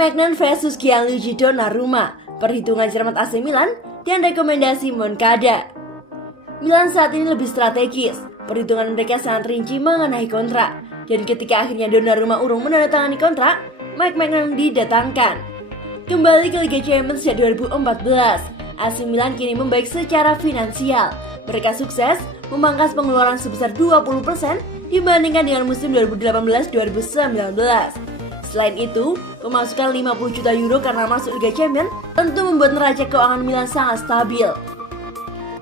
Maignan versus Gianluigi Donnarumma, perhitungan cermat AC Milan, dan rekomendasi Moncada. Milan saat ini lebih strategis, perhitungan mereka sangat rinci mengenai kontrak, dan ketika akhirnya Donnarumma urung menandatangani kontrak, Mike Maignan didatangkan. Kembali ke Liga Champions sejak 2014, AC Milan kini membaik secara finansial. Mereka sukses memangkas pengeluaran sebesar 20% dibandingkan dengan musim 2018-2019. Selain itu, pemasukan 50 juta euro karena masuk Liga Champions tentu membuat neraca keuangan Milan sangat stabil.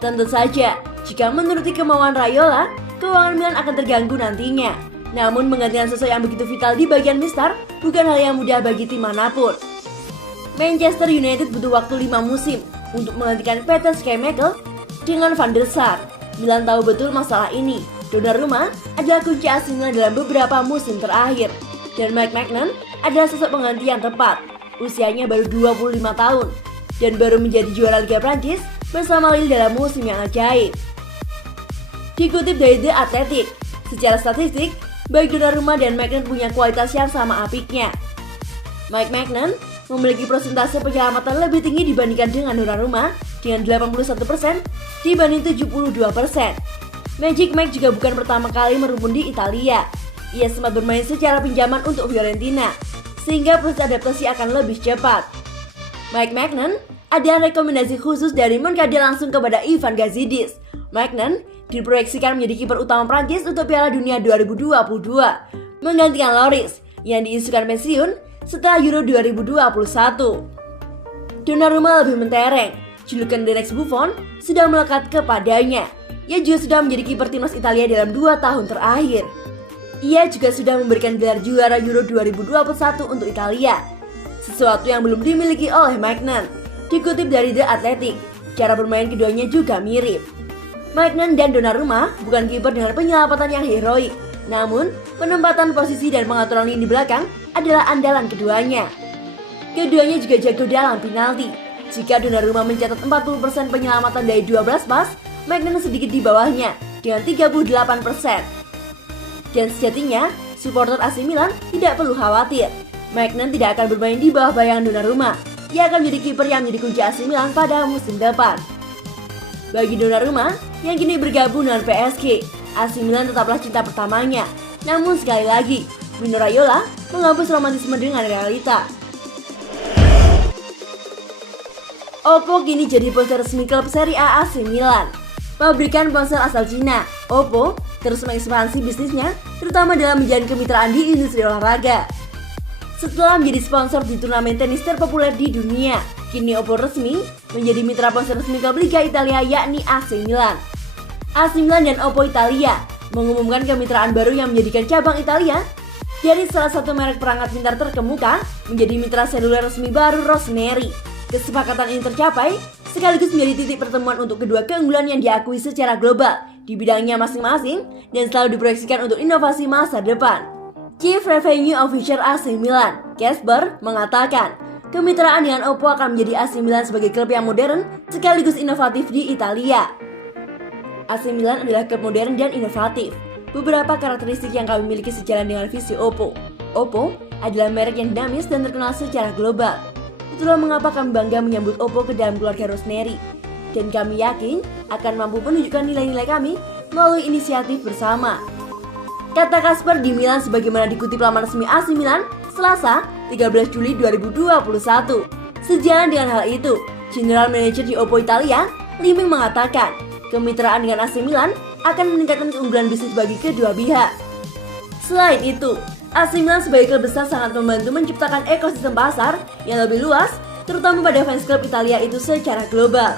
Tentu saja, jika menuruti kemauan Raiola, keuangan Milan akan terganggu nantinya. Namun menggantikan sosok yang begitu vital di bagian mistar bukan hal yang mudah bagi tim manapun. Manchester United butuh waktu 5 musim untuk menggantikan Peter Schmeichel dengan Van der Sar. Milan tahu betul masalah ini. Donnarumma adalah kunci AC Milan dalam beberapa musim terakhir. Dan Mike Maignan adalah sosok pengganti yang tepat. Usianya baru 25 tahun dan baru menjadi juara Liga Prancis bersama Lille dalam musim yang ajaib. Dikutip dari The Athletic, secara statistik, baik Donnarumma dan Maignan punya kualitas yang sama apiknya. Mike Maignan memiliki persentase penyelamatan lebih tinggi dibandingkan dengan Donnarumma dengan 81% dibanding 72%. Magic Mike juga bukan pertama kali merumput di Italia. Ia sempat bermain secara pinjaman untuk Fiorentina, sehingga proses adaptasi akan lebih cepat. Mike Maignan ada rekomendasi khusus dari Moncada langsung kepada Ivan Gazidis. Maignan diproyeksikan menjadi kiper utama Prancis untuk Piala Dunia 2022, menggantikan Lloris yang diisukan pensiun setelah Euro 2021. Donnarumma lebih mentereng, julukan The Next Buffon sudah melekat kepadanya. Ia juga sudah menjadi kiper timnas Italia dalam 2 tahun terakhir. Ia juga sudah memberikan gelar juara Euro 2021 untuk Italia, sesuatu yang belum dimiliki oleh Maignan. Dikutip dari The Athletic, cara bermain keduanya juga mirip. Maignan dan Donnarumma bukan kiper dengan penyelamatan yang heroik, namun penempatan posisi dan pengaturan lini belakang adalah andalan keduanya. Keduanya juga jago dalam penalti. Jika Donnarumma mencatat 40% penyelamatan dari 12 pas, Maignan sedikit di bawahnya dengan 38%. Dan sejatinya, supporter AC Milan tidak perlu khawatir. Maignan tidak akan bermain di bawah bayangan Donnarumma. Ia akan menjadi kiper yang menjadi kunci AC Milan pada musim depan. Bagi Donnarumma yang kini bergabung dengan PSG, AC Milan tetaplah cinta pertamanya. Namun sekali lagi, Mino Raiola menghapus romantisme dengan realita. Oppo kini jadi sponsor resmi klub Serie A AC Milan. Pabrikan ponsel asal Cina, Oppo terus mengekspansi bisnisnya, terutama dalam menjalin kemitraan di industri olahraga. Setelah menjadi sponsor di turnamen tenis terpopuler di dunia, kini Oppo resmi menjadi mitra sponsor resmi klub Liga Italia yakni AC Milan. AC Milan dan Oppo Italia mengumumkan kemitraan baru yang menjadikan cabang Italia dari salah satu merek perangkat pintar terkemuka menjadi mitra seluler resmi baru Rossoneri. Kesepakatan ini tercapai sekaligus menjadi titik pertemuan untuk kedua keunggulan yang diakui secara global di bidangnya masing-masing dan selalu diproyeksikan untuk inovasi masa depan. Chief Revenue Officer AC Milan, Kasper, mengatakan kemitraan dengan Oppo akan menjadi AC Milan sebagai klub yang modern sekaligus inovatif di Italia. AC Milan adalah klub modern dan inovatif. Beberapa karakteristik yang kami miliki sejalan dengan visi Oppo. Oppo adalah merek yang dinamis dan terkenal secara global. Itulah mengapa kami bangga menyambut Oppo ke dalam keluarga Rossoneri. Dan kami yakin akan mampu menunjukkan nilai-nilai kami melalui inisiatif bersama. Kata Kasper di Milan sebagaimana dikutip laman resmi AC Milan, Selasa, 13 Juli 2021. Sejalan dengan hal itu, General Manager di Oppo Italia, Liming mengatakan, kemitraan dengan AC Milan akan meningkatkan keunggulan bisnis bagi kedua pihak. Selain itu, AC Milan sebagai klub besar sangat membantu menciptakan ekosistem pasar yang lebih luas, terutama pada fans klub Italia itu secara global.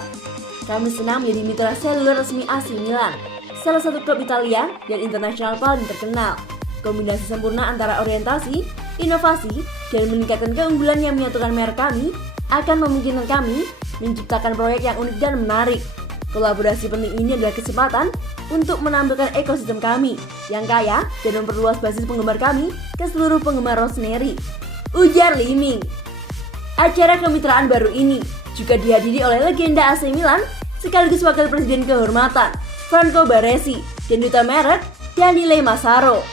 Kami senang menjadi mitra seluler resmi AC Milan, salah satu klub Italia dan internasional paling terkenal. Kombinasi sempurna antara orientasi, inovasi, dan meningkatkan keunggulan yang menyatukan merek kami akan memungkinkan kami menciptakan proyek yang unik dan menarik. Kolaborasi penting ini adalah kesempatan untuk menampilkan ekosistem kami yang kaya dan memperluas basis penggemar kami ke seluruh penggemar Rossoneri, ujar Liming. Acara kemitraan baru ini juga dihadiri oleh legenda AC Milan sekaligus wakil presiden kehormatan Franco Baresi dan duta merek Daniele Massaro.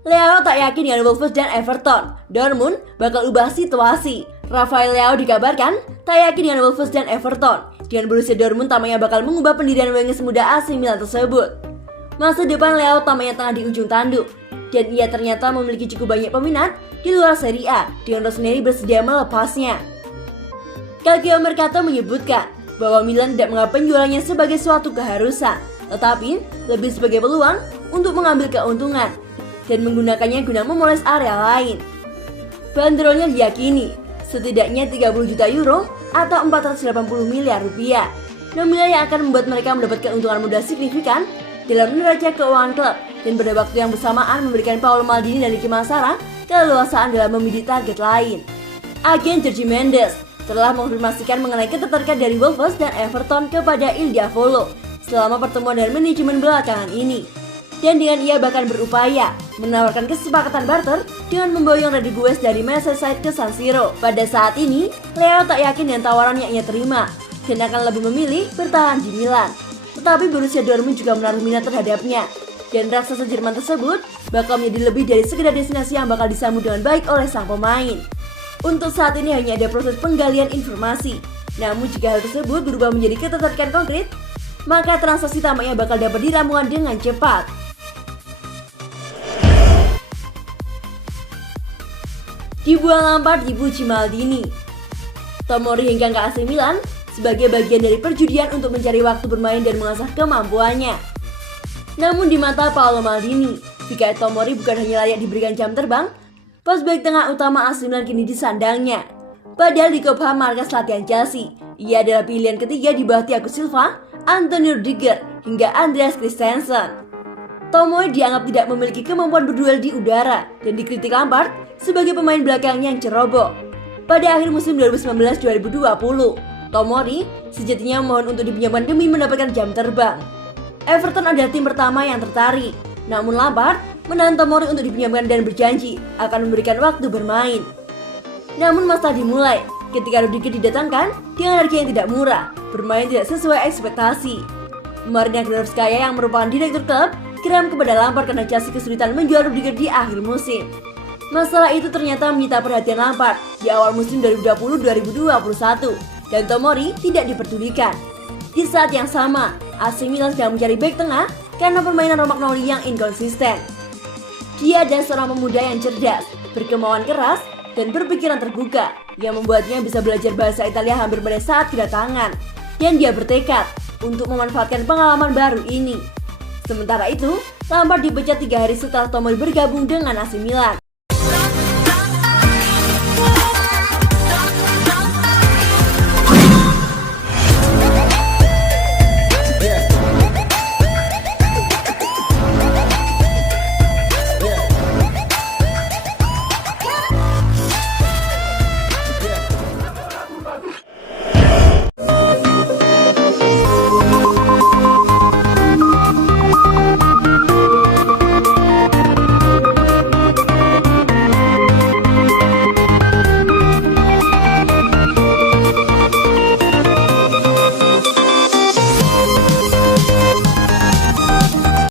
Leao tak yakin dengan Wolves dan Everton. Dortmund bakal ubah situasi. Rafael Leao dikabarkan tak yakin dengan Wolves dan Everton. Dengan Borussia Dortmund tampaknya bakal mengubah pendirian Wings muda AC Milan tersebut. Masa depan Leao tampaknya tengah di ujung tanduk, dan ia ternyata memiliki cukup banyak peminat di luar Serie A dengan Rossoneri bersedia melepasnya. Calcio Mercato menyebutkan bahwa Milan tidak menganggap penjualannya sebagai suatu keharusan, tetapi lebih sebagai peluang untuk mengambil keuntungan dan menggunakannya guna memoles area lain. Bandrolnya diyakini setidaknya 30 juta euro atau 480 miliar rupiah. Nominal yang akan membuat mereka mendapat keuntungan modal signifikan dalam neraca keuangan klub dan pada waktu yang bersamaan memberikan Paolo Maldini dan Ricky Massara keleluasaan dalam memilih target lain. Agen Jorge Mendes telah mengonfirmasikan mengenai ketertarikan dari Wolves dan Everton kepada Il Diavolo selama pertemuan dan manajemen belakangan ini. Dan dengan ia bahkan berupaya menawarkan kesepakatan barter dengan memboyong Rodriguez dari Merseyside ke San Siro. Pada saat ini, Leao tak yakin dengan tawaran yang ia terima dan akan lebih memilih bertahan di Milan. Tetapi Borussia Dortmund juga menaruh minat terhadapnya. Dan raksasa Jerman tersebut bakal menjadi lebih dari sekedar destinasi yang bakal disambut dengan baik oleh sang pemain. Untuk saat ini hanya ada proses penggalian informasi. Namun jika hal tersebut berubah menjadi ketertarikan konkret, maka transaksi tampaknya bakal dapat dirampungkan dengan cepat. Dibuang Lampard, dipuji Maldini. Tomori hingga ke AC Milan sebagai bagian dari perjudian untuk mencari waktu bermain dan mengasah kemampuannya. Namun di mata Paolo Maldini, Fikayo Tomori bukan hanya layak diberikan jam terbang, pos bek tengah utama AC Milan kini disandangnya. Padahal di Cobham markas latihan Chelsea, ia adalah pilihan ketiga di bawah Thiago Silva, Antonio Rudiger, hingga Andreas Christensen. Tomori dianggap tidak memiliki kemampuan berduel di udara dan dikritik Lampard sebagai pemain belakangnya yang ceroboh. Pada akhir musim 2019-2020, Tomori sejatinya mohon untuk dipinjamkan demi mendapatkan jam terbang. Everton adalah tim pertama yang tertarik, namun Lampard menahan Tomori untuk dipinjamkan dan berjanji akan memberikan waktu bermain. Namun masa dimulai ketika Rudiger didatangkan dengan harga yang tidak murah, bermain tidak sesuai ekspektasi. Marina Granovskaya yang merupakan direktur klub geram kepada Lampard karena Chelsea kesulitan menjual Rudiger di akhir musim. Masalah itu ternyata menyita perhatian Lampard di awal musim 2020-2021 dan Tomori tidak diperdulikan. Di saat yang sama, AC Milan sedang mencari bek tengah karena permainan Romagnoli yang inkonsisten. Dia adalah seorang pemuda yang cerdas, berkemauan keras, dan berpikiran terbuka yang membuatnya bisa belajar bahasa Italia hampir pada saat kedatangan. Dan dia bertekad untuk memanfaatkan pengalaman baru ini. Sementara itu, Lampard dipecat 3 hari setelah Tomori bergabung dengan AC Milan.